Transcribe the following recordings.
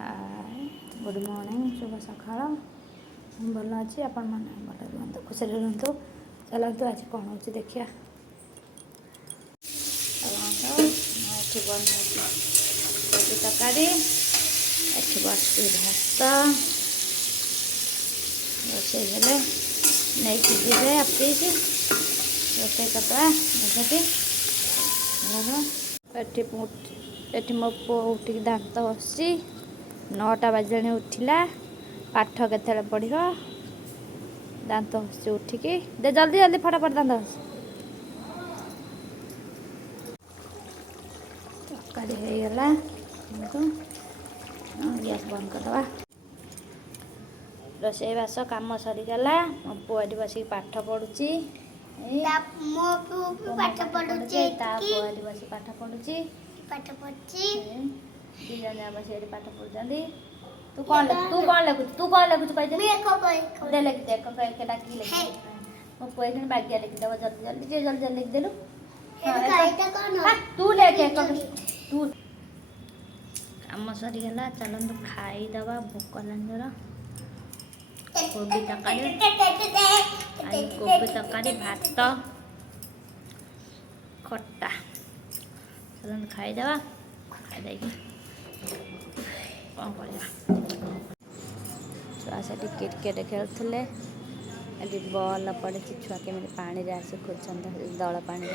hi good morning शुभ सकाळ भल अच्छी आपण मैंने भल रुहतु खुशी रुहतु चलतु आज कौन हो देखिए बनाऊँ कोबी तरकारी बस भात रोसे नहीं जीवे आपके रोसे करदे एटी मो पु उठिक दांत घसी 9टा बाजे उठिला पाठ केते पढ़ दांत घसी उठिकी दे जल्दी जल्दी फटाफट दांत घस तरकारी होगला गैस बंद करदे रोसई बास कम सरीगला मो पुआ बस पाठ पढ़ुची पाठ पढ़ुची पाठ पढ़ुची दीजा बस पाठ पढ़ुं तू कौन लिखुच दे लिख दे डाकी लिख मो पुआ बागिया लिखिदेव जल्दी जल्दी जल्दी जल्दी लिखदेलु तू लेके तू कम सरीगला चलतु खाईदवा भोक लाग कोबी तरकारी भात खट्टा चलते खाईदवा खाई कौन कर छुआ से क्रिकेट खेलुले बल पड़े छुआ केमी पानी आसी खोजन दल पानी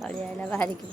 पड़ी आइला बाहर की